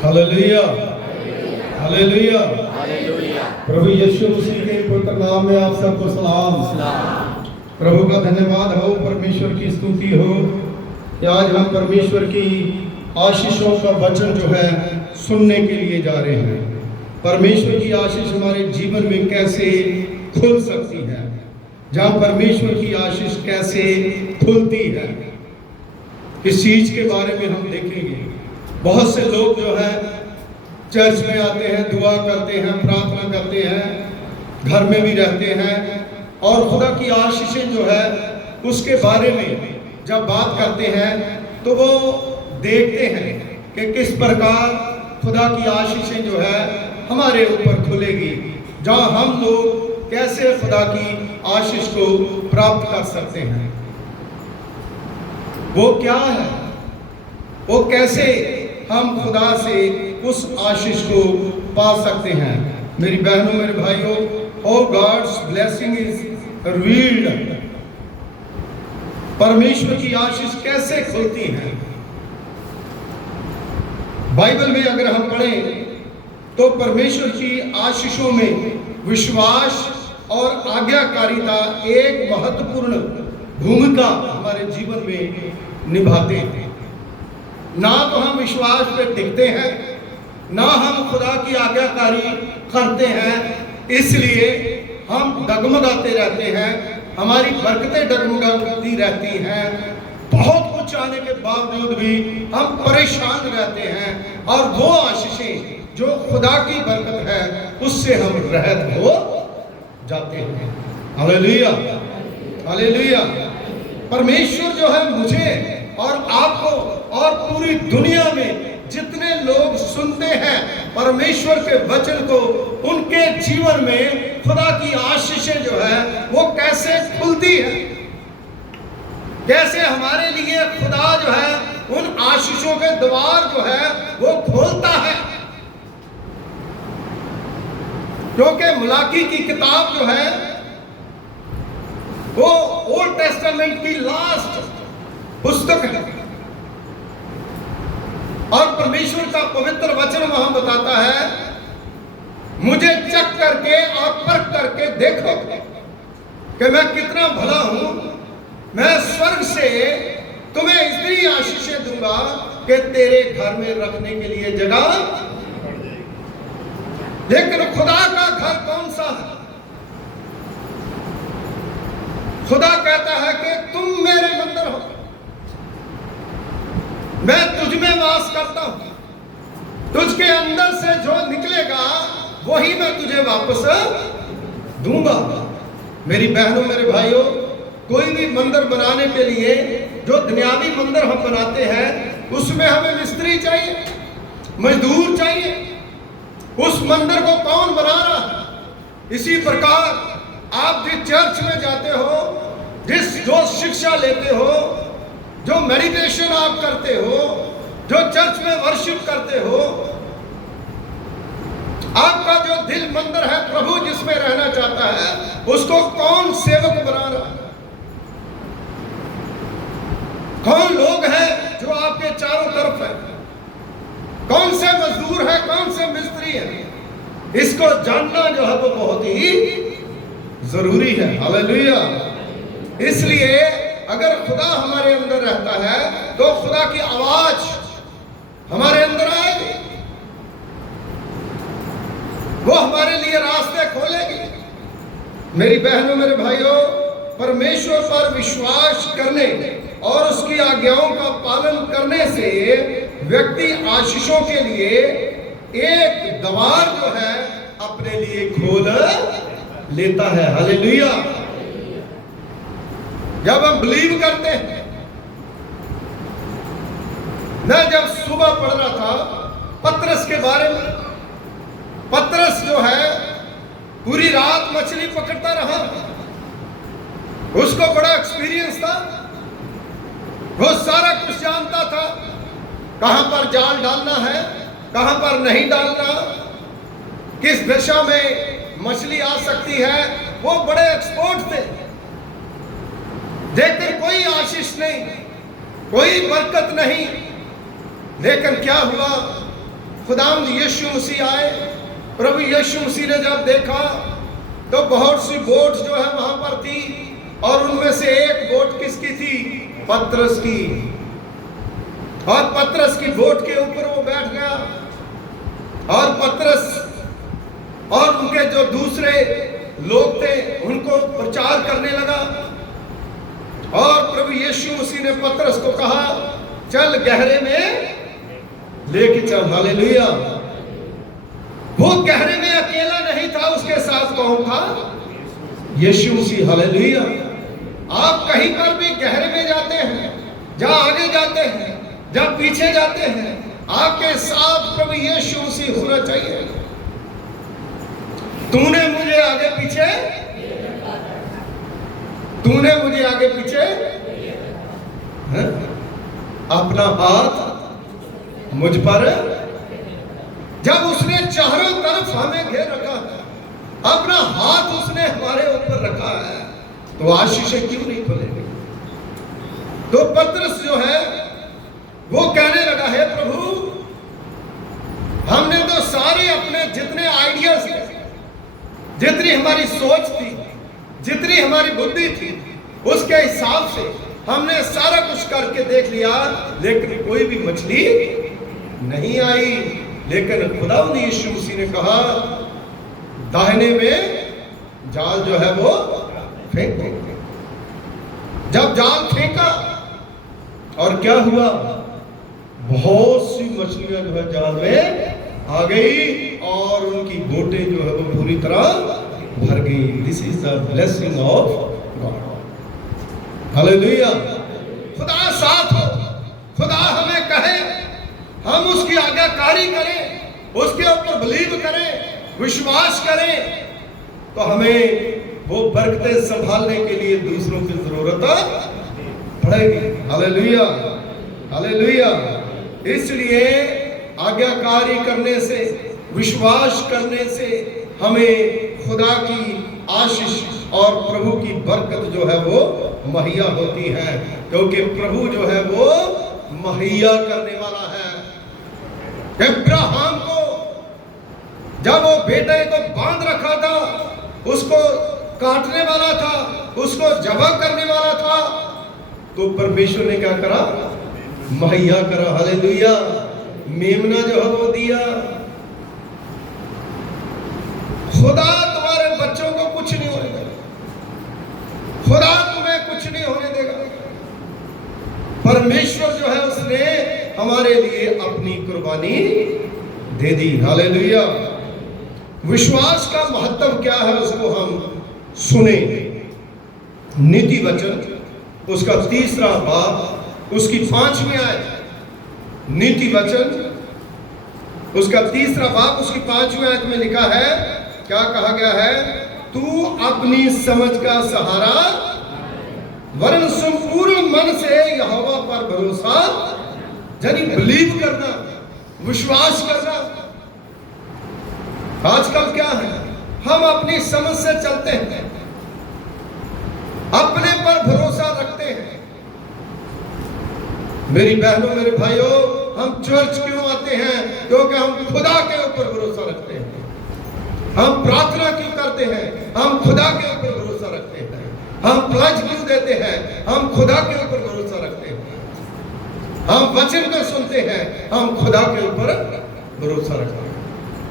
Hallelujah, hallelujah, प्रभु यीशु मसीह के पवित्र नाम में आप सबको सलाम। प्रभु का धन्यवाद हो, परमेश्वर की स्तुति हो कि आज हम परमेश्वर की आशीषों का वचन जो है सुनने के लिए जा रहे हैं। परमेश्वर की आशीष हमारे जीवन में कैसे खुल सकती है, जहाँ परमेश्वर की आशीष कैसे खुलती है, इस चीज के बारे में हम देखेंगे। बहुत से लोग जो है चर्च में आते हैं, दुआ करते हैं, प्रार्थना करते हैं, घर में भी रहते हैं और खुदा की आशीषें जो है उसके बारे में जब बात करते हैं तो वो देखते हैं कि किस प्रकार खुदा की आशीषें जो है हमारे ऊपर खुलेगी, जहाँ हम लोग कैसे खुदा की आशीष को प्राप्त कर सकते हैं। वो क्या है, वो कैसे हम खुदा से उस आशीष को पा सकते हैं। मेरी बहनों, मेरे भाइयों, how God's blessing is revealed, परमेश्वर की आशीष कैसे खुलती है। बाइबल में अगर हम पढ़ें तो परमेश्वर की आशीषों में विश्वास और आज्ञाकारिता एक महत्वपूर्ण भूमिका हमारे जीवन में निभाते हैं। ना तो हम विश्वास पे टिकते हैं, ना हम खुदा की आज्ञाकारी करते हैं, इसलिए हम डगमगाते रहते हैं, हमारी बरकतें डगमगाती रहती हैं। बहुत कुछ आने के बावजूद भी हम परेशान रहते हैं और वो आशीषें जो खुदा की बरकत है उससे हम रहित हो जाते हैं। Hallelujah, hallelujah. परमेश्वर जो है मुझे और आपको और पूरी दुनिया में जितने लोग सुनते हैं परमेश्वर के वचन को, उनके जीवन में खुदा की आशीषें जो है वो कैसे खुलती है, कैसे हमारे लिए खुदा जो है उन आशीषों के द्वार जो है वो खोलता है। क्योंकि मलाकी की किताब जो है वो ओल्ड टेस्टामेंट की लास्ट पुस्तक है और परमेश्वर का पवित्र वचन वहां बताता है, मुझे चेक करके और परख करके देखो कि मैं कितना भला हूं, मैं स्वर्ग से तुम्हें इतनी आशीषें दूंगा कि तेरे घर में रखने के लिए जगह। लेकिन खुदा का घर कौन सा है? खुदा कहता है कि तुम मेरे मंदिर हो, मैं तुझ में वास करता हूं, तुझके अंदर से जो निकलेगा वही मैं तुझे वापस दूंगा। मेरी बहनों, मेरे भाइयों, कोई भी मंदिर बनाने के लिए जो दुनियावी मंदिर हम बनाते हैं उसमें हमें मिस्त्री चाहिए, मजदूर चाहिए। उस मंदिर को कौन बना रहा है? इसी प्रकार आप जिस चर्च में जाते हो, जो शिक्षा लेते हो, जो मेडिटेशन आप करते हो, जो चर्च में वर्शिप करते हो, आपका जो दिल मंदिर है, प्रभु जिसमें रहना चाहता है, उसको कौन सेवक बना रहा है? कौन लोग हैं जो आपके चारों तरफ है? कौन से मजदूर है, कौन से मिस्त्री है? इसको जानना जो है वो बहुत ही जरूरी है। हालेलुया। इसलिए अगर खुदा हमारे अंदर रहता है तो खुदा की आवाज हमारे अंदर आएगी, वो हमारे लिए रास्ते खोलेगी। मेरी बहनों, मेरे भाइयों, परमेश्वर पर विश्वास करने और उसकी आज्ञाओं का पालन करने से व्यक्ति आशीषों के लिए एक द्वार जो है अपने लिए खोल लेता है। हालेलुया। जब हम बिलीव करते हैं, मैं जब सुबह पढ़ रहा था पतरस के बारे में, पतरस जो है पूरी रात मछली पकड़ता रहा, उसको बड़ा एक्सपीरियंस था, वो सारा कुछ जानता था, कहां पर जाल डालना है, कहां पर नहीं डालना, किस दिशा में मछली आ सकती है, वो बड़े एक्सपर्ट थे। लेकिन कोई आशीष नहीं, कोई बरकत नहीं। लेकिन क्या हुआ? खुदावंद यीशु मसीह आए। प्रभु यीशु मसीह ने जब देखा तो बहुत सी बोट जो है वहां पर थी, और उनमें से एक बोट किसकी थी? पतरस की। और पतरस की बोट के ऊपर वो बैठ गया, और पतरस और उनके जो दूसरे लोग थे उनको प्रचार करने लगा। और प्रभु यीशु मसीह ने पतरस को कहा, चल गहरे में लेके चल। हालेलुया। वो गहरे में अकेला नहीं था, उसके साथ कौन था? यीशु मसीह। हालेलुया। आप कहीं पर भी गहरे में जाते हैं, जहां आगे जाते हैं, जब पीछे जाते हैं, आपके साथ प्रभु यीशु मसीह होना चाहिए। तूने मुझे आगे पीछे, तूने मुझे आगे पीछे है? अपना हाथ मुझ पर, जब उसने चारों तरफ हमें घेर रखा है, अपना हाथ उसने हमारे ऊपर रखा है, तो आशीषें क्यों नहीं खोलेंगे? तो पतरस जो है वो कहने लगा, है प्रभु, हमने तो सारे अपने जितने आइडियाज थे, जितनी हमारी सोच थी, जितनी हमारी बुद्धि थी, उसके हिसाब से हमने सारा कुछ करके देख लिया, लेकिन कोई भी मछली नहीं आई। लेकिन खुदावंद यीशु मसीह ने कहा, दाहिने में जाल जो है वो फेंक दो। जब जाल फेंका और क्या हुआ? बहुत सी मछलियां जो है जाल में आ गई, और उनकी बोटें जो है वो पूरी तरह भर गई। This is the blessing of God. Hallelujah. खुदा साथ हो, खुदा हमें कहे, हम उसकी आज्ञाकारी करें, उसके ऊपर बिलीव करें, विश्वास करें, तो हमें वो बरकतें संभालने के लिए दूसरों की जरूरत पड़ेगी। हालेलुया। हालेलुया। इसलिए आज्ञाकारी करने से, विश्वास करने से हमें खुदा की आशीष और प्रभु की बरकत जो है वो मुहैया होती है, क्योंकि प्रभु जो है वो मुहैया करने वाला है। अब्राहम को जब वो बेटे को बांध रखा था, उसको काटने वाला था, उसको जबह करने वाला था, तो परमेश्वर ने क्या करा? मुहैया करा। हालेलुया। मेमना जो है वो दिया। खुदा तुम्हारे बच्चों को कुछ नहीं होने देगा, खुदा तुम्हें कुछ नहीं होने देगा। परमेश्वर जो है उसने हमारे लिए अपनी कुर्बानी दे दी। हालेलुया। विश्वास का महत्व क्या है उसको हम सुने। नीति वचन उसका 3 बाब उसकी 5वीं आयत। नीति वचन उसका 3 बाब उसकी 5वीं आयत में लिखा है, क्या कहा गया है? तू अपनी समझ का सहारा, वरन संपूर्ण मन से यहोवा पर भरोसा, यानी बिलीव करना, विश्वास करना। आजकल क्या है? हम अपनी समझ से चलते हैं, अपने पर भरोसा रखते हैं। मेरी बहनों, मेरे भाइयों, हम चर्च क्यों आते हैं? क्योंकि हम खुदा के ऊपर भरोसा रखते हैं। हम प्रार्थना क्यों करते हैं? हम खुदा के ऊपर भरोसा रखते हैं। हम प्लज क्यों देते हैं? हम खुदा के ऊपर भरोसा रखते हैं। हम वचन को सुनते हैं, हम खुदा के ऊपर भरोसा रखते हैं।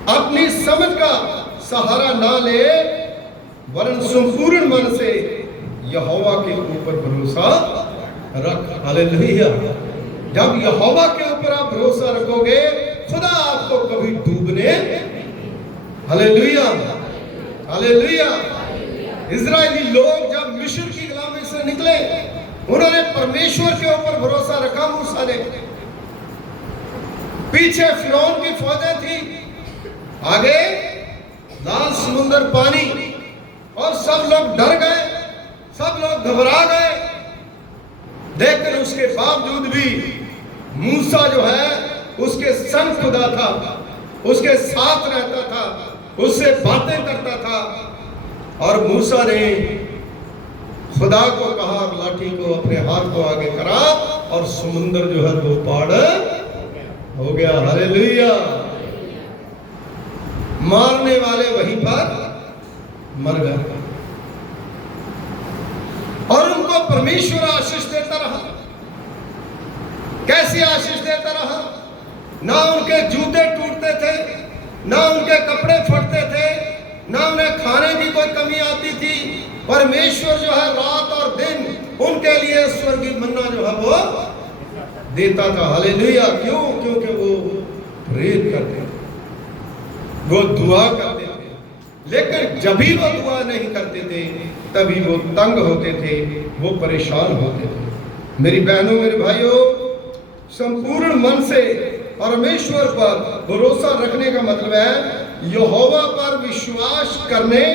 अपनी समझ का सहारा ना ले, वरन संपूर्ण मन से यहोवा के ऊपर भरोसा रख। हालेलुया। जब यहोवा के ऊपर आप भरोसा रखोगे, खुदा आपको कभी डूबने, हालेलुया, हालेलुया। इजरायली लोग जब मिस्र की गुलामी से निकले, उन्होंने परमेश्वर के ऊपर भरोसा रखा। मूसा ने, पीछे फिरौन की फौजें थी, आगे लाल समुद्र पानी, और सब लोग डर गए, सब लोग घबरा गए। लेकिन उसके बावजूद भी मूसा जो है उसके संग खुदा था, उसके साथ रहता था, उससे बातें करता था। और मूसा ने खुदा को कहा, लाठी को अपने हाथ को आगे करा, और समुद्र जो है वो पार हो गया। हालेलुया। मारने वाले वहीं पर मर गए। और उनको परमेश्वर आशीष देता रहा। कैसी आशीष देता रहा? ना उनके जूते टूटते थे, ना उनके कपड़े फटते थे, ना उन्हें खाने की कोई कमी आती थी। परमेश्वर जो है रात और दिन उनके लिए स्वर्गीय मन्ना जो है वो देता था। हालेलुया। क्यों? क्योंकि वो प्रेरित करते थे, वो दुआ करते थे। लेकिन जब भी वो दुआ नहीं करते थे तभी वो तंग होते थे, वो परेशान होते थे। मेरी बहनों, मेरे भाइयों, संपूर्ण मन से परमेश्वर पर भरोसा रखने का मतलब है यहोवा पर विश्वास करने,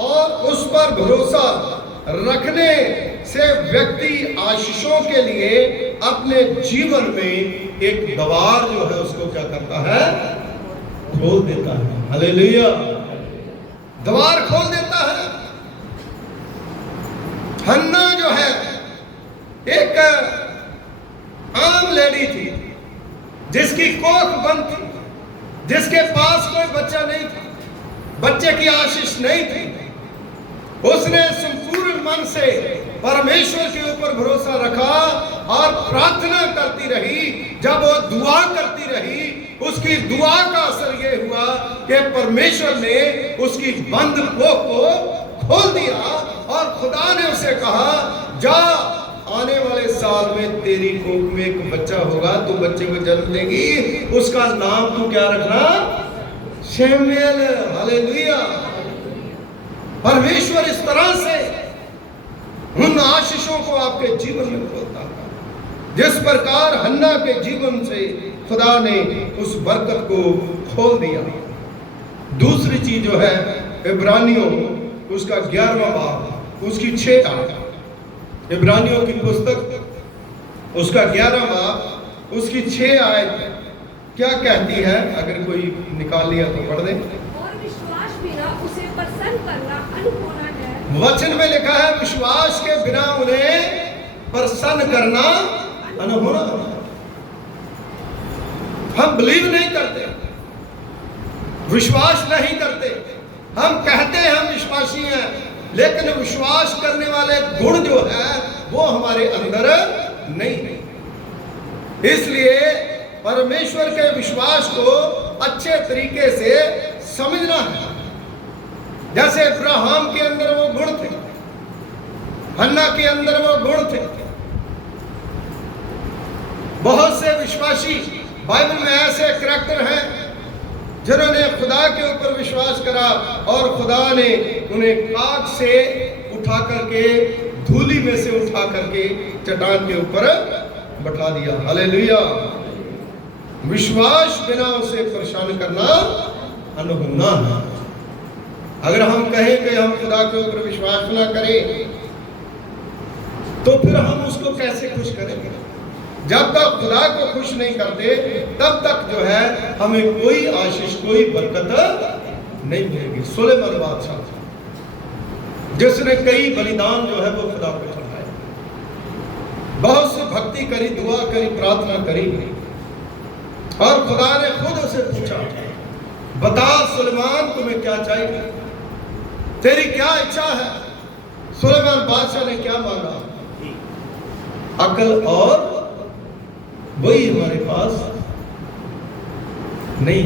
और उस पर भरोसा रखने से व्यक्ति आशीषों के लिए अपने जीवन में एक द्वार जो है उसको क्या करता है? खोल देता है। हालेलुया। द्वार खोल देता है। हन्ना जो है एक आम लेडी थी, जिसकी कोख बंद थी, जिसके पास कोई बच्चा नहीं था, बच्चे की आशीष नहीं थी। उसने संपूर्ण मन से परमेश्वर के ऊपर भरोसा रखा और प्रार्थना करती रही। जब वो दुआ करती रही, उसकी दुआ का असर ये हुआ कि परमेश्वर ने उसकी बंद कोख को खोल दिया और खुदा ने उसे कहा, जा, आने वाले साल में तेरी कोख में एक बच्चा होगा, तू बच्चे को जन्म देगी, उसका नाम तू क्या रखना? शमूएल। हालेलुया। परमेश्वर इस तरह से उन आशीषों को आपके जीवन में खोलता है, जिस प्रकार हन्ना के जीवन से खुदा ने उस बरकत को खोल दिया। दूसरी चीज जो है इब्रानियों उसका 11वां बाब उसकी 6 आयत, इब्रानियों की पुस्तक उसका 11वां बाब उसकी 6 आयत क्या कहती है? अगर कोई निकाल लिया तो पढ़ दें। और विश्वास बिना उसे प्रसन्न करना अनहोना है। वचन में लिखा है विश्वास के बिना उन्हें प्रसन्न करना अनहोना। हम बिलीव नहीं करते, विश्वास नहीं करते। हम कहते हैं हम विश्वासी हैं, लेकिन विश्वास करने वाले गुण जो है वो हमारे अंदर नहीं। इसलिए परमेश्वर के विश्वास को अच्छे तरीके से समझना है। जैसे अब्राहम के अंदर वो गुण थे, हन्ना के अंदर वो गुण थे। बहुत से विश्वासी बाइबल में ऐसे करैक्टर हैं जिन्होंने खुदा के ऊपर विश्वास करा और खुदा ने उन्हें काग से उठा करके, धूली में से उठा करके चट्टान के ऊपर बैठा दिया। हालेलुया। विश्वास बिना उसे परेशान करना अनहोना है। अगर हम कहें कि हम खुदा के ऊपर विश्वास ना करें तो फिर हम उसको कैसे खुश करेंगे? जब तक खुदा को खुश नहीं करते तब तक जो है हमें कोई आशीष, कोई बरकत नहीं मिलेगी। सुलेमान बादशाह जिसने कई बलिदान जो है वो खुदा को चढ़ाए, बहुत सी भक्ति करी, दुआ करी, प्रार्थना करी, और खुदा ने खुद उसे पूछा, बता सुलेमान तुम्हें क्या चाहिए, तेरी क्या इच्छा है? सुलेमान बादशाह ने क्या मांगा? अकल और वही हमारे पास नहीं।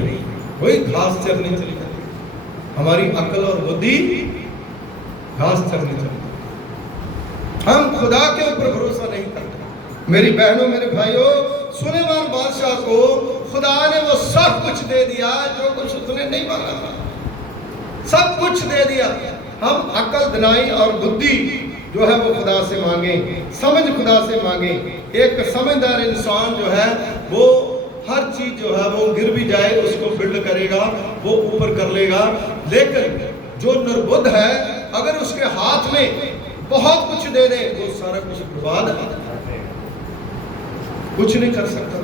वही घास चरने चली जाती, हमारी अकल और बुद्धि घास चरने चली। हम खुदा के ऊपर भरोसा नहीं करते। मेरी बहनों, मेरे भाइयों, सुलेमान बादशाह को खुदा ने वो सब कुछ दे दिया जो कुछ उसने नहीं मांगा था, सब कुछ दे दिया। हम अकल, दिनाई और बुद्धि जो है वो खुदा से मांगे, समझ खुदा से मांगे। एक समझदार इंसान जो है वो हर चीज जो है वो गिर भी जाए उसको बिल्ड करेगा, वो ऊपर कर लेगा। लेकिन जो निर्बुद्ध है, अगर उसके हाथ में बहुत कुछ दे दे वो सारा कुछ बर्बाद, कुछ नहीं कर सकता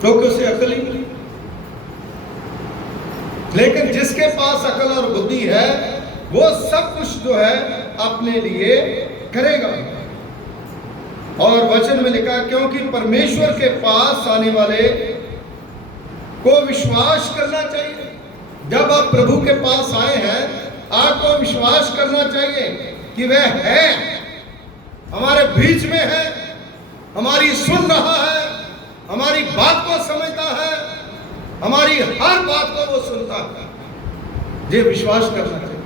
क्योंकि उसे अकल ही नहीं। लेकिन जिसके पास अकल और बुद्धि है वो सब कुछ जो है अपने लिए करेगा। और वचन में लिखा, क्योंकि परमेश्वर के पास आने वाले को विश्वास करना चाहिए। जब आप प्रभु के पास आए हैं, आपको विश्वास करना चाहिए कि वह है, हमारे बीच में है, हमारी सुन रहा है, हमारी बात को समझता है, हमारी हर बात को वो सुनता है। ये विश्वास करना चाहिए।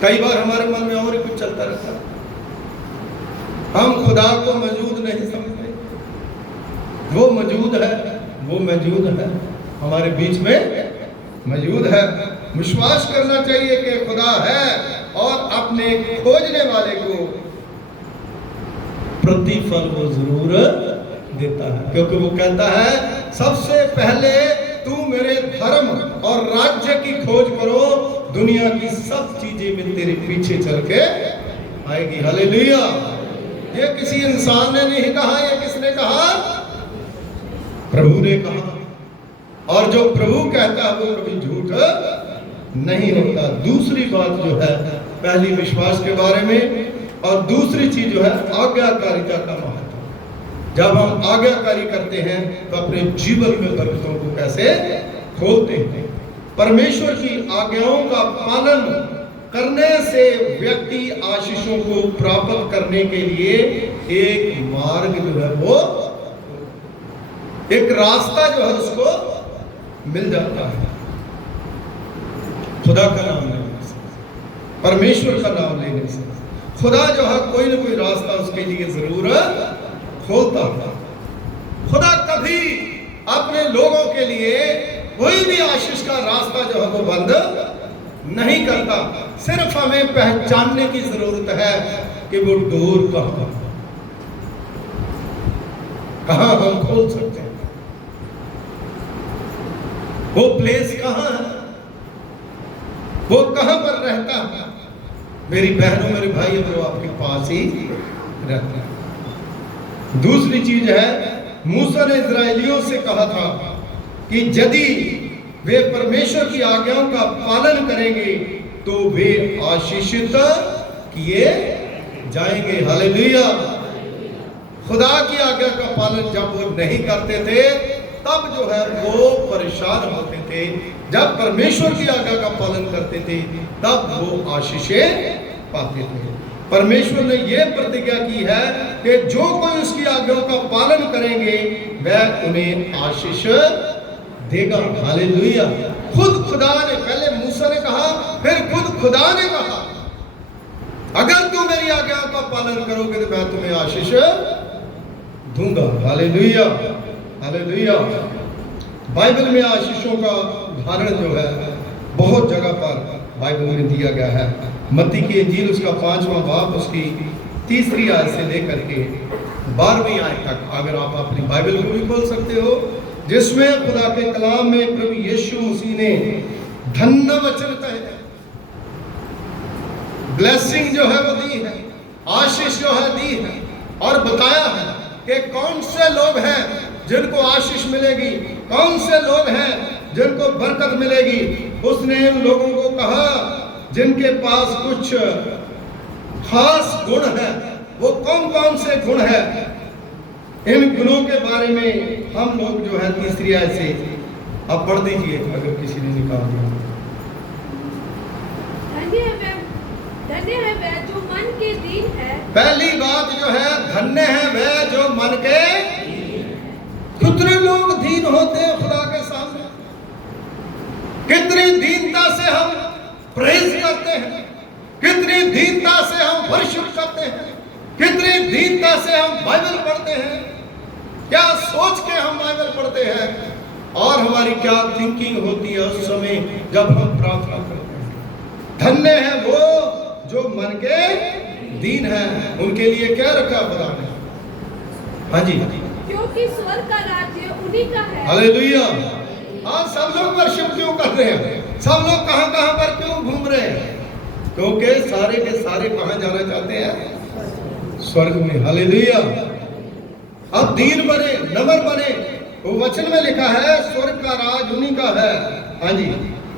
कई बार हमारे मन में और कुछ चलता रहता है, हम खुदा को मौजूद नहीं समझते। वो मौजूद है, वो मौजूद है, हमारे बीच में मौजूद है। विश्वास करना चाहिए कि खुदा है और अपने खोजने वाले को प्रतिफल वो जरूर देता है, क्योंकि वो कहता है सबसे पहले तू मेरे धर्म और राज्य की खोज करो, दुनिया की सब चीजें में तेरे पीछे चल के आएगी। हालेलुया। ये किसी इंसान ने नहीं कहा, ये किसने कहा? प्रभु ने कहा। और जो प्रभु कहता है वो कभी झूठ नहीं होता। दूसरी बात जो है, पहली विश्वास के बारे में, और दूसरी चीज जो है आज्ञाकारिता का महत्व। जब हम आज्ञाकारी करते हैं तो अपने जीवन में बरकतों को कैसे खोलते हैं। परमेश्वर की आज्ञाओं का पालन करने से व्यक्ति आशीषों को प्राप्त करने के लिए एक मार्ग जो है वो, एक रास्ता जो है उसको मिल जाता है। खुदा का नाम लेने से, परमेश्वर का नाम लेने से खुदा जो है कोई ना कोई रास्ता उसके लिए जरूर खोलता है। खुदा कभी अपने लोगों के लिए कोई भी आशीष का रास्ता जो है वो बंद नहीं करता। सिर्फ हमें पहचानने की जरूरत है कि वो डोर कहां हम खोल सकते हैं, वो प्लेस कहां है, वो कहां पर रहता है। मेरी बहनों, मेरे भाई, वो आपके पास ही रहता है। दूसरी चीज है, मूसा ने इजराइलियों से कहा था कि यदि वे परमेश्वर की आज्ञाओं का पालन करेंगे तो वे आशीषित किए जाएंगे। हालेलुया। खुदा की आज्ञा का पालन जब वो नहीं करते थे तब जो है वो परेशान होते थे। जब परमेश्वर की आज्ञा का पालन करते थे तब वो आशीषें पाते थे। परमेश्वर ने यह प्रतिज्ञा की है कि जो कोई उसकी आज्ञाओं का पालन करेंगे वह उन्हें आशीष देगा। हालेलुया। खुद खुदा ने, पहले मूसा ने कहा, फिर खुद खुदा ने कहा अगर तुम मेरी आज्ञाओं का पालन करोगे तो मैं तुम्हें आशीष दूंगा। Hallelujah, hallelujah. बाइबल में आशीषों का उदाहरण जो है बहुत जगह पर बाइबल में दिया गया है। मत्ती की इंजील उसका 5वां बाब उसकी 3री आयत से लेकर के 12वीं आयत तक, अगर आप अपनी बाइबल को भी खोल सकते हो, जिसमें खुदा के कलाम में प्रभु यीशु मसीह ने धन्य वचन है, ब्लेसिंग जो है वो दी है, आशीष जो है दी है, और बताया है कि कौन से लोग हैं जिनको आशीष मिलेगी, कौन से लोग हैं जिनको बरकत मिलेगी। उसने उन लोगों को कहा जिनके पास कुछ खास गुण है। वो कौन कौन से गुण है, इन गुणों के बारे में हम लोग जो है 3री आयत से आप पढ़ दीजिए अगर किसी ने निकाल दिया। धन्य है वह जो मन के दीन है। पहली बात जो है, धन्य है वह जो मन के, कितने लोग दीन होते हैं खुदा के सामने, कितनी दीनता से हम प्रेज करते हैं, कितनी दीनता से हम वर्शिप करते हैं, कितनी दीनता से हम बाइबल पढ़ते हैं, क्या सोच के हम बाइबल पढ़ते हैं, और हमारी क्या थिंकिंग होती है उस समय जब हम प्रार्थना करते हैं। धन्य है वो जो मन के दीन है, उनके लिए क्या रखा खुदा ने? हाँ जी, क्योंकि स्वर्ग का राज्य उन्हीं का है। हालेलुया। हाँ, सब लोग वर्शिप क्यों कर रहे हैं? सब लोग कहां कहां पर क्यों घूम रहे हैं? क्योंकि सारे के सारे कहां जाना चाहते हैं? स्वर्ग में। हालेलुया। अब दीन बने, नम्र बने। वो वचन में लिखा है स्वर्ग का राज उन्हीं का है। हाँ जी।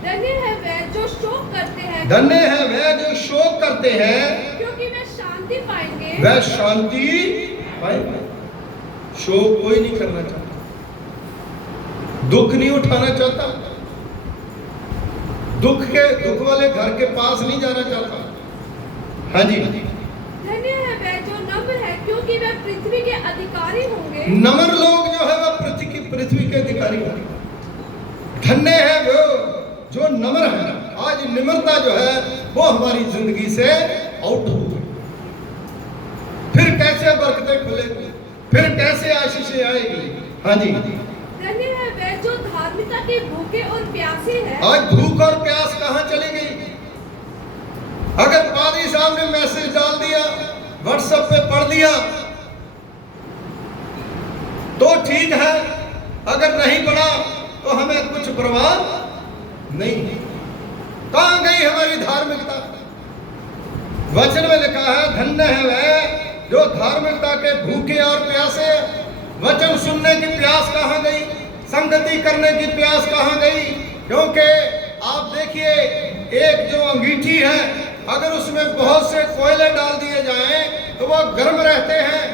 धन्य है वह जो शोक करते हैं। धन्य है वह जो शोक करते हैं, क्योंकि वे शांति पाएंगे। वह शांति पाएंगे। शोक कोई नहीं करना चाहता। दुख नहीं उठाना चाहता, दुख वाले घर के पास नहीं जाना चाहता। हाँ जी, धन्य है वह जो नम्र है क्योंकि वह पृथ्वी के अधिकारी होंगे। नम्र लोग जो है वह पृथ्वी के अधिकारी होंगे। धन्य है वो जो नम्र है। आज निम्रता जो है वो हमारी जिंदगी से आउट हो गई। फिर कैसे बरकतें खुलेगी, फिर कैसे आशीषें आएगी। हाँ जी, धन्य है वह जो धार्मिकता के भूखे और प्यासे है। आज भूख और प्यास कहाँ चली गई? अगर पादरी साहब ने मैसेज डाल दिया, व्हाट्सएप पे पढ़ दिया तो ठीक है, अगर नहीं पढ़ा तो हमें कुछ परवाह नहीं। कहां गई हमारी धार्मिकता? वचन में लिखा है धन्य है वह जो धार्मिकता के भूखे और प्यासे। वचन सुनने की प्यास कहां गई? संगति करने की प्यास कहां गई? क्योंकि आप देखिए, एक जो अंगीठी है, अगर उसमें बहुत से कोयले डाल दिए जाएं तो वह गर्म रहते हैं।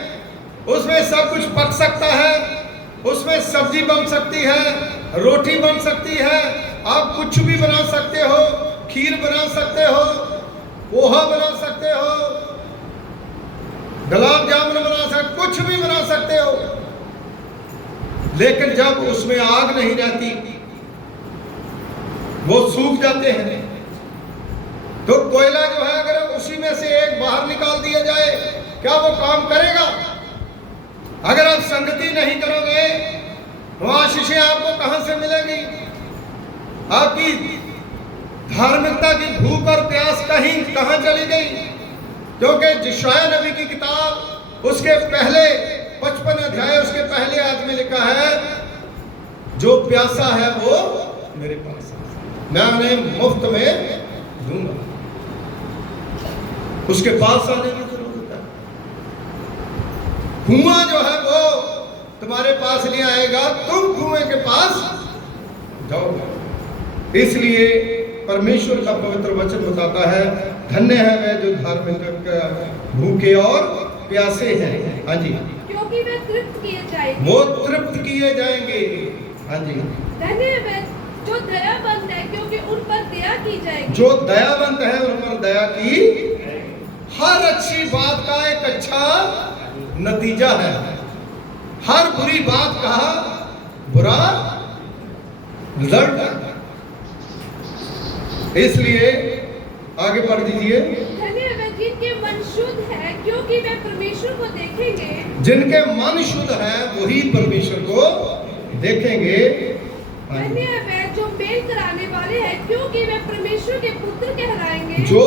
उसमें सब कुछ पक सकता है, उसमें सब्जी बन सकती है, रोटी बन सकती है, आप कुछ भी बना सकते हो, खीर बना सकते हो, पोहा बना सकते हो, गुलाब जामुन बना सकते, कुछ भी बना सकते हो। लेकिन जब उसमें आग नहीं रहती, वो सूख जाते हैं। तो कोयला जो है अगर उसी में से एक बाहर निकाल दिया जाए, क्या वो काम करेगा? अगर आप संगति नहीं करोगे तो आशीषें आपको कहां से मिलेगी? आपकी धार्मिकता की भूख और प्यास कहां चली गई? क्योंकि यशायाह नबी की किताब उसके पहले 55 अध्याय उसके पहले आयत में लिखा है, जो प्यासा है वो मेरे पास है, मैं उन्हें मुफ्त में दूंगा। उसके पास आने की जरूरत है। कुआं जो है वो तुम्हारे पास नहीं आएगा, तुम कुएं के पास जाओगे। इसलिए परमेश्वर का पवित्र वचन बताता है, धन्य है वे जो धार्मिक भूखे और प्यासे हैं। हाँ जी, क्योंकि वे तृप्त किए जाएंगे। वो तृप्त किए जाएंगे। हाँ जी, धन्य है वे जो दयावंत है क्योंकि उन पर दया की जाएगी। जो दयावंत है उन पर दया की। हर अच्छी बात का एक अच्छा नतीजा है, हर बुरी बात का बुरा रिजल्ट है। इसलिए आगे पढ़ दीजिए। धन्य है वे जिनके मन शुद्ध है क्योंकि वे परमेश्वर को देखेंगे। जिनके मन शुद्ध है वही परमेश्वर को देखेंगे। धन्य है वे जो मेल कराने वाले हैं क्योंकि वे परमेश्वर के पुत्र कहलाएंगे। जो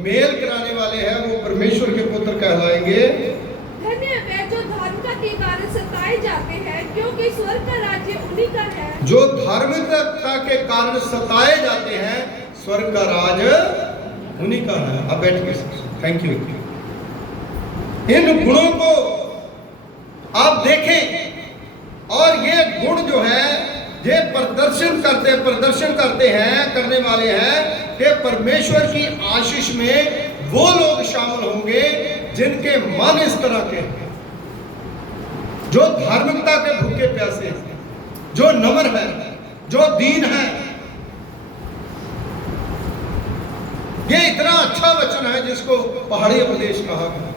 मेल कराने वाले हैं वो परमेश्वर के पुत्र कहलाएंगे। धन्य है वे जो धार्मिकता के कारण सताए जाते हैं क्योंकि स्वर्ग का राज्य उन्हीं का है। जो धार्मिकता के कारण सताए जाते हैं, स्वर्ग का राज उन्हीं का है। अब बैठ के थैंक यू। इन गुणों को आप देखें और ये गुण जो है ये प्रदर्शन करते हैं, करने वाले हैं कि परमेश्वर की आशीष में वो लोग शामिल होंगे जिनके मन इस तरह के हैं, जो धार्मिकता के भूखे प्यासे हैं, जो नम्र है, जो दीन है। ये इतना अच्छा वचन है जिसको पहाड़ी उपदेश कहा गया।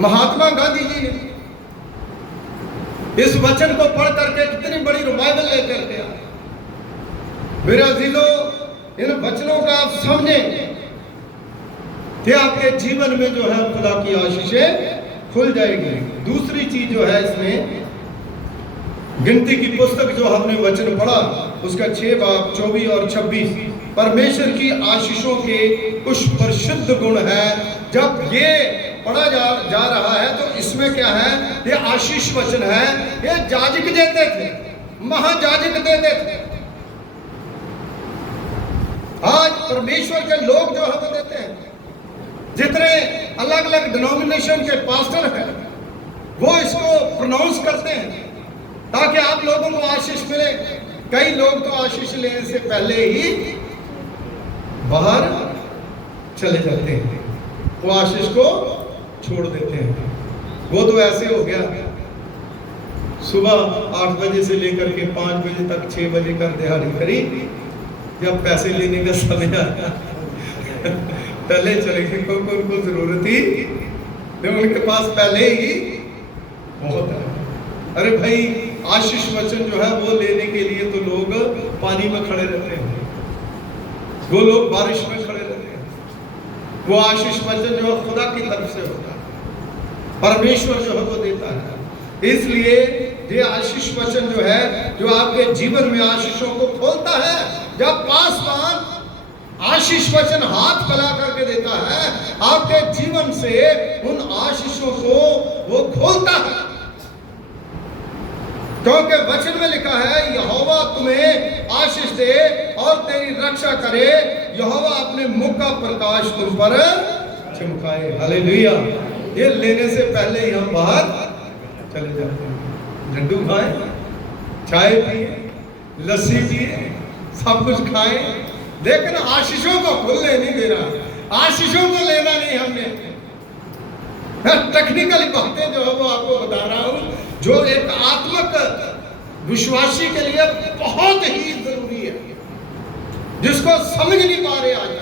महात्मा गांधी जी ने इस वचन को पढ़ करके कितनी बड़ी रिवाइवल लेकर के आए। मेरे अजीजों, इन वचनों का आप समझें कि आपके जीवन में जो है खुदा की आशीषें खुल जाएगी। दूसरी चीज जो है इसमें, गिनती की पुस्तक जो हमने वचन पढ़ा उसका 6 बाब 24 और 26, परमेश्वर की आशीषों के कुछ प्रसिद्ध गुण है। जब ये पढ़ा जा रहा है तो इसमें क्या है, ये आशीष वचन है। ये जाजक देते थे, महाजाजक देते थे। आज परमेश्वर के लोग जो हमें देते हैं, जितने अलग अलग डिनोमिनेशन के पास्टर हैं वो इसको प्रोनाउंस करते हैं ताकि आप लोगों को आशीष मिले। कई लोग तो आशीष लेने से पहले ही बाहर चले जाते हैं, वो आशीष को छोड़ देते हैं। वो तो ऐसे हो गया, सुबह 8 बजे से लेकर के 5 बजे तक 6 बजे का दिहाड़ी करी, जब पैसे लेने का समय आया पहले चले गए, क्योंकि उनको जरूरत ही उनके पास पहले ही बहुत है। अरे भाई, आशीष वचन जो है वो लेने के लिए तो लोग पानी में खड़े रहते हैं, वो लोग बारिश में खड़े रहते हैं। वो आशीष वचन जो है खुदा की तरफ से होता है, परमेश्वर जो है वो देता है। इसलिए ये आशीष वचन जो है, जो आपके जीवन में आशीषों को खोलता है, जब पासवान आशीष वचन हाथ फैला करके देता है, आपके जीवन से उन आशीषों को वो खोलता है। क्योंकि वचन में लिखा है, यहोवा तुम्हें आशीष दे और तेरी रक्षा करे, यहोवा अपने मुख का प्रकाश तुम पर चमकाए। हालेलुया। ये लेने से पहले ही हम बाहर चले जाते हैं, लड्डू खाएं, चाय पिए, लस्सी पिए, सब कुछ खाएं, लेकिन आशीषों को खुलने नहीं दे रहा, आशीषों को लेना नहीं हमने। टेक्निकल बातें जो है वो आपको बता रहा हूं, जो एक आत्मिक विश्वासी के लिए बहुत ही जरूरी है, जिसको समझ नहीं पा रहे आज।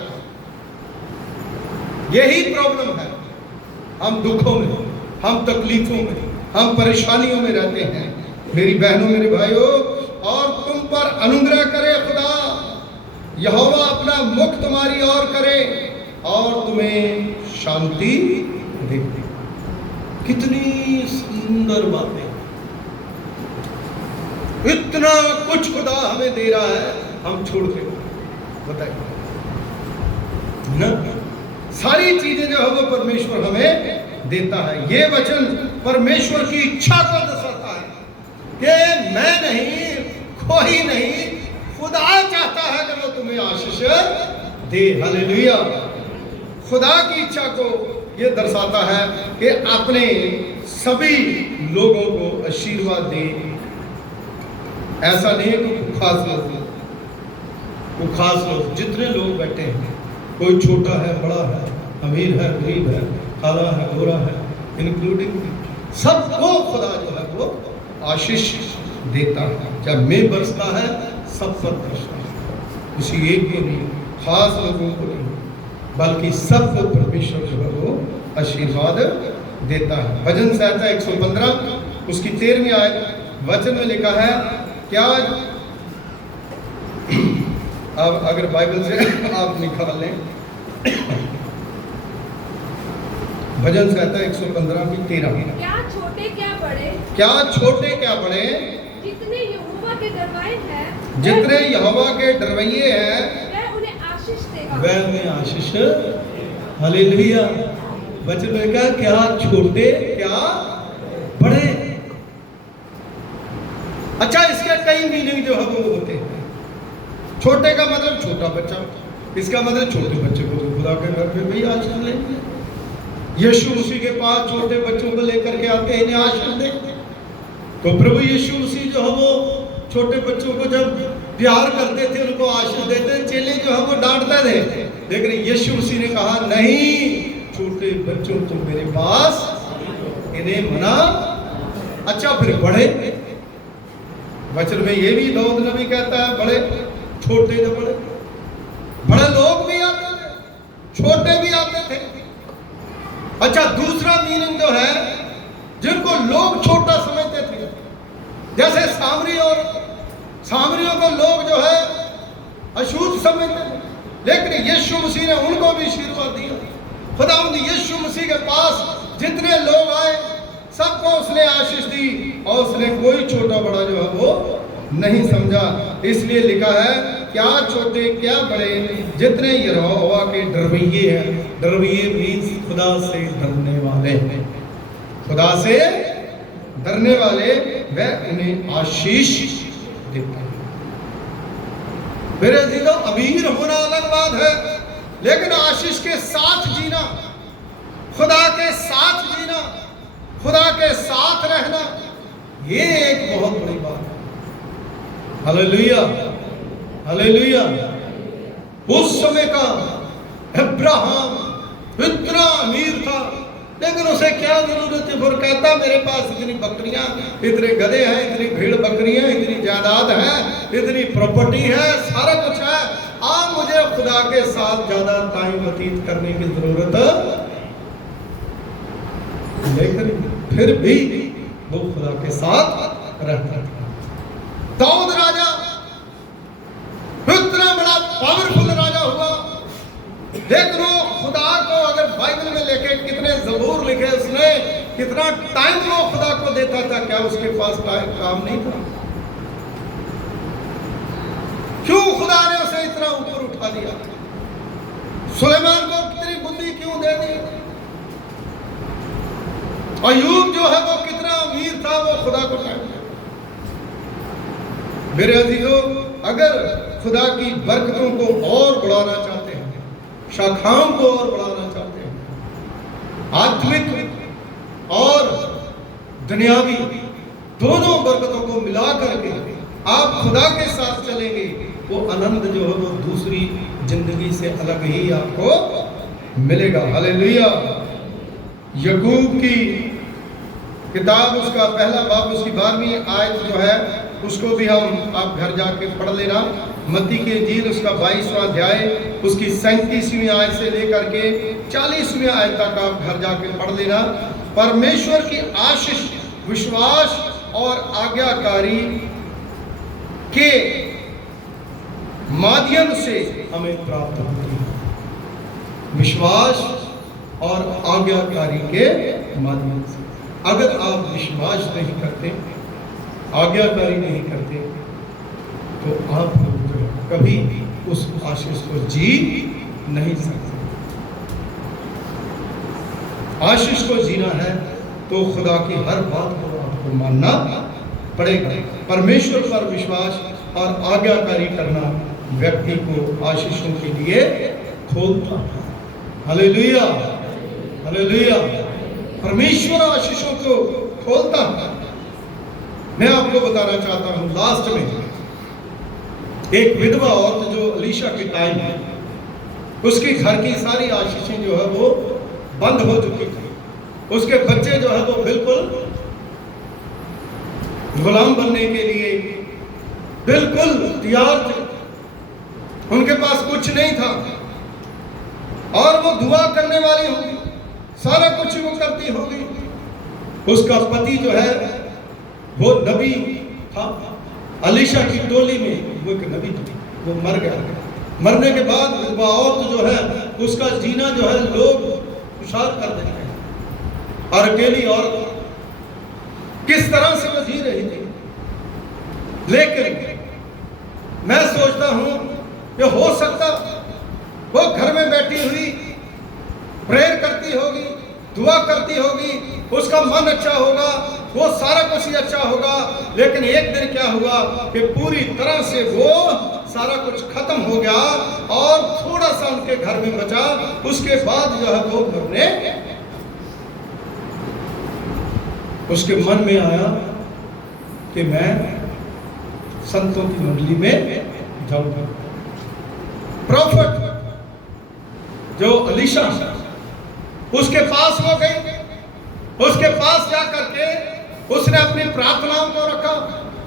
यही प्रॉब्लम है, हम दुखों में, हम तकलीफों में, हम परेशानियों में रहते हैं। मेरी बहनों, मेरे भाइयों, और तुम पर अनुग्रह करे खुदा, यहोवा अपना मुख तुम्हारी ओर करे और तुम्हें शांति दे। कितनी सुंदर बातें, इतना कुछ खुदा हमें दे रहा है, हम छोड़ दे, बताइए ना। सारी चीजें जो है वो परमेश्वर हमें देता है। ये वचन परमेश्वर की इच्छा को दर्शाता है कि मैं नहीं, कोई नहीं, खुदा चाहता है कि वो तुम्हें आशीष दे। हालेलुया। खुदा की इच्छा को ये दर्शाता है कि अपने सभी लोगों को आशीर्वाद दे। ऐसा नहीं है कि खास लोग, वो खास लोग, जितने लोग बैठे हैं, कोई छोटा है, बड़ा है, अमीर है, गरीब है, काला है, गोरा है, इंक्लूडिंग सबको खुदा जो है वो आशीष देता है। जब मैं बरसता है, सब पर बरसता है, किसी एक को नहीं, खास लोगों को नहीं, बल्कि सबको परमेश्वर जो है वो आशीर्वाद देता है। भजन संहिता 115 उसकी 13वीं आयत वचन में लिखा है, क्या अब अगर बाइबल से आप निकाल लें, भजन संहिता 115 की 13। क्या छोटे क्या बड़े, क्या छोटे क्या बड़े, जितने यहोवा के डरवाए हैं, जितने यहोवा के डरवैये हैं, वह उन्हें आशीष देगा, वह उन्हें आशीष। हालेलुया। वचन में कहा, क्या छोटे क्या बड़े। अच्छा, इसके कई मीनिंग जो है वो होते हैं। छोटे का मतलब छोटा बच्चा, इसका मतलब छोटे बच्चे को तो खुदा के घर में भी आशीष लेंगे। यीशु मसीह के पास छोटे बच्चों को लेकर के आते हैं, इन्हें आशीष दे। तो प्रभु यीशु मसीह जो है वो छोटे बच्चों को जब प्यार करते थे, उनको आशीष देते, चेले जो है वो डांटते थे, लेकिन यीशु मसीह ने कहा, नहीं, छोटे बच्चों को मेरे पास, इन्हें मना। अच्छा, फिर बड़े, वचन में ये भी दाऊद नबी कहता है, बड़े छोटे जो बड़े, बड़े लोग भी आते थे, छोटे भी आते थे। अच्छा, दूसरा मीनिंग जो है, जिनको लोग छोटा समझते थे, जैसे सामरी, और सामरियों को लोग जो है अशुद्ध समझते थे, लेकिन यीशु मसीह ने उनको भी आशीर्वाद दिया। खुदावंद यीशु मसीह के पास जितने लोग आए, सबको उसने आशीष दी, और उसने कोई छोटा बड़ा जो है वो नहीं समझा। इसलिए लिखा है, क्या छोटे क्या बड़े, जितने यहोवा के डरवैये हैं। डरवैये मीन्स खुदा से डरने वाले हैं, खुदा से डरने वाले, वह उन्हें आशीष देता है। मेरे अजीजों, अमीर होना अलग बात है, लेकिन आशीष के साथ जीना, खुदा के साथ जीना, खुदा के साथ रहना, ये एक बहुत बड़ी बात है। Hallelujah, hallelujah. उस समय का अब्राहम इतना अमीर था, लेकिन उसे क्या जरूरत है? फिर कहता मेरे पास इतनी बकरियां, इतने गधे हैं, इतनी भेड़ बकरियां, इतनी जायदाद है, इतनी प्रॉपर्टी है, सारा कुछ है, अब मुझे खुदा के साथ ज्यादा टाइम व्यतीत करने की जरूरत। लेकिन फिर भी वो खुदा के साथ रहता था। दाऊद राजा इतना बड़ा पावरफुल राजा हुआ, लेकिन वो खुदा को अगर बाइबल में लेके कितने जबूर लिखे उसने, कितना टाइम वो खुदा को देता था, क्या उसके पास टाइम काम नहीं था? क्यों खुदा ने उसे इतना ऊपर उठा दिया? सुलेमान को कितनी बुद्धि क्यों दे दी? अय्यूब जो है वो कितना अमीर था, वो खुदा को टाइम दिया। मेरे अजीजों, अगर खुदा की बरकतों को और बढ़ाना चाहते हैं, शाखाओं को और बढ़ाना चाहते हैं, आत्मिक और दुनियावी दोनों बरकतों को मिला करके आप खुदा के साथ चलेंगे, वो आनंद जो है वो दूसरी जिंदगी से अलग ही आपको मिलेगा। हालेलुया। याकूब की किताब उसका पहला बाब उसकी 12वीं आयत जो है उसको भी हम आप घर जाके पढ़ लेना। मत्ती की इंजील उसका 22वां अध्याय उसकी 37वीं आयत से लेकर के 40वीं आयत तक आप घर जाके पढ़ लेना। परमेश्वर की आशीष विश्वास और आज्ञाकारी के माध्यम से हमें प्राप्त होती है। विश्वास और आज्ञाकारी के माध्यम से। अगर आप विश्वास नहीं करते, आज्ञाकारी नहीं करते, तो आप कभी उस आशीष को जी नहीं सकते। आशीष को जीना है तो खुदा की हर बात को आपको मानना पड़ेगा। परमेश्वर पर विश्वास और आज्ञाकारी करना व्यक्ति को आशीषों के लिए खोलता है। Hallelujah, hallelujah. परमेश्वर आशीषों को खोलता है। मैं आपको बताना चाहता हूं, लास्ट में एक विधवा औरत जो अलीशा के टाइम है, उसके घर की सारी आशीषें जो है वो बंद हो चुकी थी। उसके बच्चे जो है वो बिल्कुल गुलाम बनने के लिए बिल्कुल तैयार थे, उनके पास कुछ नहीं था, और वो दुआ करने वाली होगी, सारा कुछ वो करती होगी। उसका पति जो है वो नबी था, अलीशा की टोली में वो एक नबी था, वो मर गया। मरने के बाद विधवा औरत जो है उसका जीना जो है लोग खुशहाल कर देते हैं। और अकेली औरत किस तरह से वो जी रही थी। लेकिन मैं सोचता हूं कि हो सकता वो घर में बैठी हुई प्रेयर करती होगी, दुआ करती होगी, उसका मन अच्छा होगा, वो सारा कुछ ही अच्छा होगा। लेकिन एक दिन क्या हुआ कि पूरी तरह से वो सारा कुछ खत्म हो गया और थोड़ा सा उनके घर में बचा। उसके बाद जो है वो मरने, उसके मन में आया कि मैं संतों की मंडली में जाऊंगा। प्रॉफिट जो अलीशा उसके पास वो गई, उसके पास जा करके उसने अपनी प्रार्थनाओं को रखा,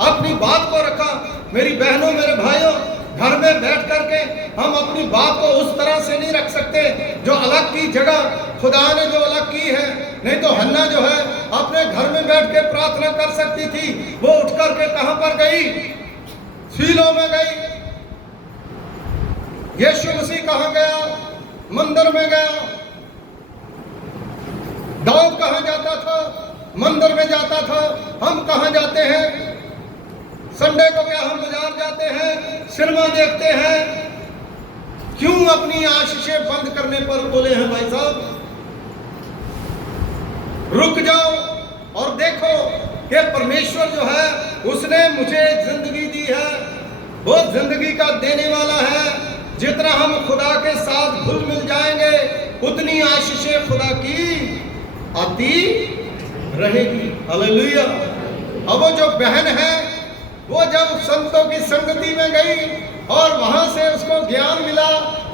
अपनी बात को रखा। मेरी बहनों, मेरे भाइयों, घर में बैठ करके हम अपनी बात को उस तरह से नहीं रख सकते जो अलग की जगह खुदा ने जो अलग की है। नहीं तो हन्ना जो है अपने घर में बैठ के प्रार्थना कर सकती थी, वो उठ करके कहां पर गई? शीलो में गई। यीशु मसीह कहां गया? मंदिर में गया। दाऊद कहां जाता था? मंदिर में जाता था। हम कहां जाते हैं? संडे को क्या हम बाजार जाते हैं, सिनेमा देखते हैं? क्यों अपनी आशीषें बंद करने पर बोले हैं? भाई साहब, रुक जाओ और देखो कि परमेश्वर जो है उसने मुझे जिंदगी दी है, वो जिंदगी का देने वाला है। जितना हम खुदा के साथ घुल मिल जाएंगे उतनी आशीषें खुदा की आती रहेगी। हालेलुया। अब वो जो बहन है वो जब संतों की संगति में गई और वहां से उसको ज्ञान मिला,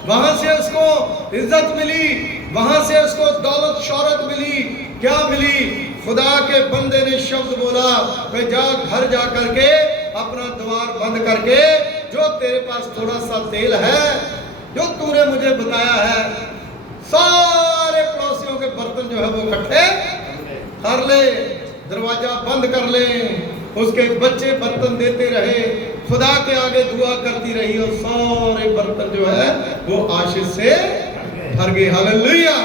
वहां से उसको इज्जत मिली, वहां से उसको दौलत शौहरत मिली, क्या मिली? खुदा के बंदे ने शब्द बोला, भाई जा घर जा करके अपना द्वार बंद करके जो तेरे पास थोड़ा सा तेल है जो तूने मुझे बताया है, सारे पड़ोसियों के बर्तन जो है वो इकट्ठे कर ले, दरवाजा बंद कर ले। उसके बच्चे बर्तन देते रहे, खुदा के आगे दुआ करती रही और सारे बर्तन जो है वो आशीष से भर गए। हालेलुया।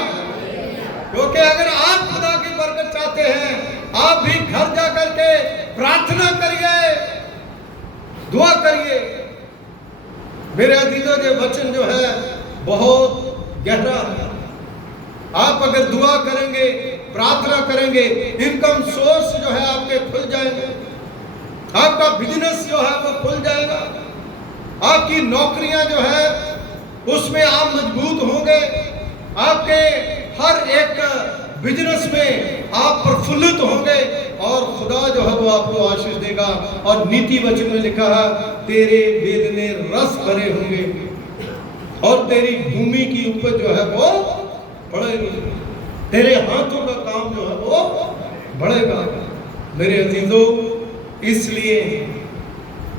क्योंकि अगर आप खुदा की बरकत चाहते हैं, आप भी घर जा करके प्रार्थना करिए, दुआ करिए। मेरे अजीजों, ये वचन जो है बहुत गहरा है। आप अगर दुआ करेंगे, प्रार्थना करेंगे, इनकम सोर्स जो है आपके खुल जाएंगे, आपका बिजनेस जो है वो खुल जाएगा, आपकी नौकरियां जो है उसमें आप मजबूत होंगे, आपके हर एक बिजनेस में आप प्रफुल्लित होंगे और खुदा जो है वो आपको आशीष देगा। और नीति वचन में लिखा है, तेरे वेदने रस भरे होंगे और तेरी भूमि की उपज जो है वो बढ़ेगी, तेरे हाथों का काम जो है वो बढ़ेगा। मेरे अजीजों, इसलिए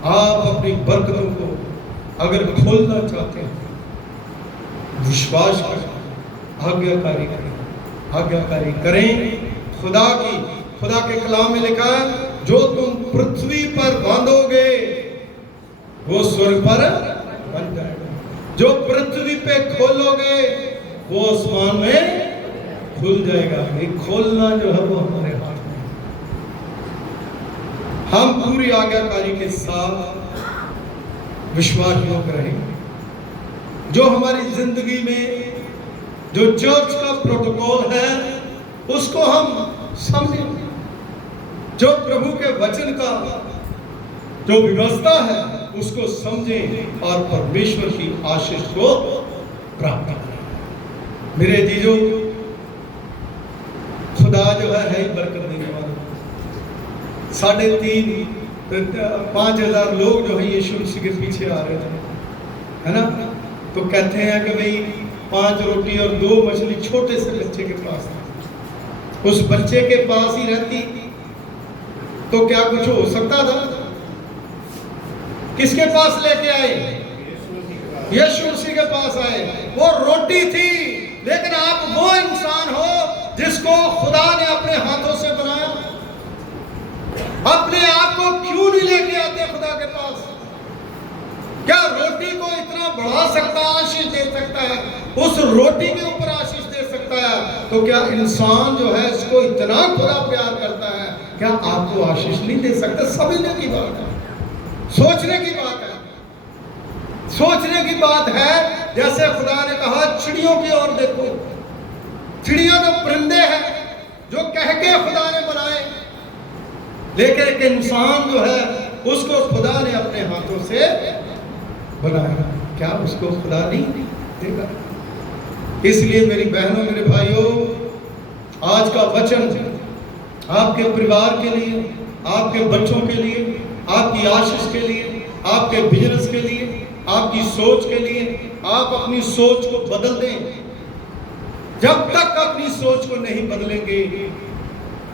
आप अपनी बरकतों को अगर खोलना चाहते हैं, विश्वास करें, आज्ञाकारी करें, आज्ञाकारी करें खुदा के कलाम में लिखा है, जो तुम पृथ्वी पर बांधोगे वो स्वर्ग पर बन जाएगा, जो पृथ्वी पे खोलोगे वो आसमान में खुल जाएगा। ये खोलना जो है वो हमारे हाथ में है। हम पूरी आज्ञाकारी के साथ विश्वास योग रहेंगे। जो हमारी जिंदगी में जो चर्च का प्रोटोकॉल है उसको हम समझें, जो प्रभु के वचन का जो व्यवस्था है उसको समझें और परमेश्वर की आशीष को प्राप्त करें। मेरे जीजो, खुदा जो है ही बरकत देने वाला। 3,500 लोग जो है यीशु मसीह के पीछे आ रहे थे, है ना? तो कहते हैं कि भाई 5 रोटी और 2 मछली छोटे से बच्चे के पास थी। उस बच्चे के पास ही रहती तो क्या कुछ हो सकता था? किसके पास लेके आए? यीशु मसीह के पास आए। वो रोटी थी, लेकिन आप वो इंसान हो जिसको खुदा ने अपने हाथों से बनाया। अपने आप को क्यों नहीं लेके आते खुदा के पास? क्या रोटी को इतना बढ़ा सकता है, आशीष दे सकता है, उस रोटी के ऊपर आशीष दे सकता है, तो क्या इंसान जो है इसको इतना खुदा प्यार करता है, क्या आपको आशीष नहीं दे सकता? समझने की बात है, सोचने की बात है, सोचने की बात है। जैसे खुदा ने कहा चिड़ियों की ओर देखो, चिड़िया तो परिंदे हैं जो कह के खुदा ने बनाए, लेकिन एक इंसान जो है उसको खुदा ने अपने हाथों से बनाया, क्या उसको खुदा नहीं देगा? इसलिए मेरी बहनों, मेरे भाइयों, आज का वचन आपके परिवार के लिए, आपके बच्चों के लिए, आपकी आशीष के लिए, आपके बिजनेस के लिए, आपकी सोच के लिए। आप अपनी सोच को बदल दें। जब तक अपनी सोच को नहीं बदलेंगे,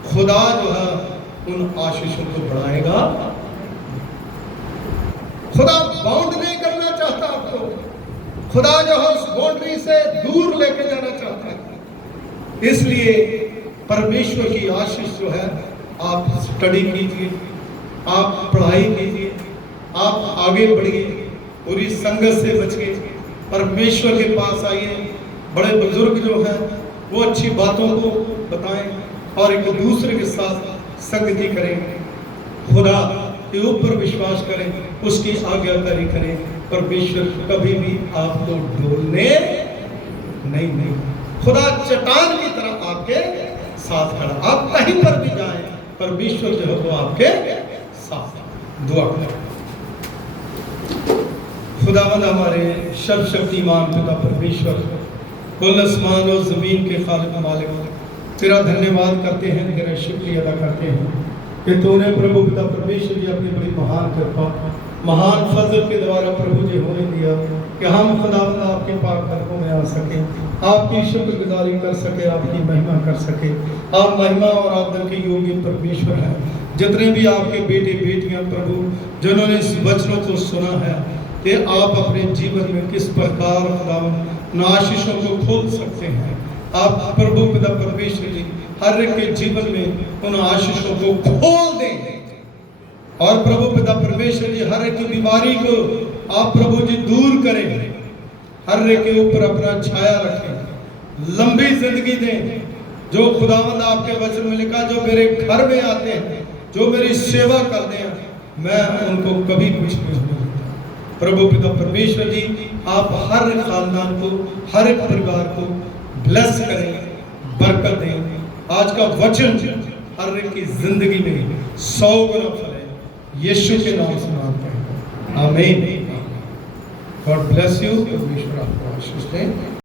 खुदा जो है उन आशीषों को बढ़ाएगा। खुदा बाउंड नहीं करना चाहता आपको, खुदा जो है उस बाउंड्री से दूर लेके जाना चाहता है। इसलिए परमेश्वर की आशीष जो है, आप स्टडी कीजिए, आप पढ़ाई कीजिए, आप आगे बढ़िए, पूरी संगत से बच के परमेश्वर के पास आइए। बड़े बुजुर्ग जो हैं वो अच्छी बातों को बताएं और एक दूसरे के साथ संगति करें, खुदा के ऊपर विश्वास करें, उसकी आज्ञाकारी करें। परमेश्वर कभी भी आपको ढोलने नहीं। खुदा चट्टान की तरह आपके साथ खड़ा, आप कहीं पर भी जाएं, परमेश्वर जो है वो आपके साथ। दुआ करें। खुदावंद हमारे सर्वशक्तिमान पिता परमेश्वर, कुल आसमान और जमीन के खालिक मालिक, तेरा धन्यवाद करते हैं, तेरा शुक्रिया अदा करते हैं कि तूने प्रभु पिता परमेश्वर जी अपनी बड़ी महान कृपा महान फजल के द्वारा प्रभु जी होने दिया कि हम खुदावंद आपके पाक कदमों में आ सके, आपकी शुक्रगुजारी कर सके, आपकी महिमा कर सके। आप महिमा और आदर के योग्य परमेश्वर हैं। जितने भी आपके बेटे बेटियां प्रभु जिन्होंने इस वचनों को सुना है कि आप अपने जीवन में किस प्रकार खुदावंद आशीषों को खोल सकते हैं। आप प्रभु पिता परमेश्वर जी हर एक के जीवन में उन आशीषों को खोल दें और प्रभु पिता परमेश्वर जी हर एक की बीमारी को आप प्रभु जी दूर करें, हर एक के ऊपर अपना छाया रखें, लंबी जिंदगी दें। जो खुदावंद आपके वचन में लिखा, जो मेरे घर में आते हैं, जो मेरी सेवा करते हैं, मैं उनको कभी कुछ नहीं होने देता। प्रभु पिता परमेश्वर जी आप हर खानदान को, हर एक परिवार को ब्लेस करें, बरकत दें। आज का वचन हर एक की जिंदगी में 100 गुना फले, यीशु के नाम से मांगते हैं, आमीन। God bless you. परमेश्वर आपको आशीष दे।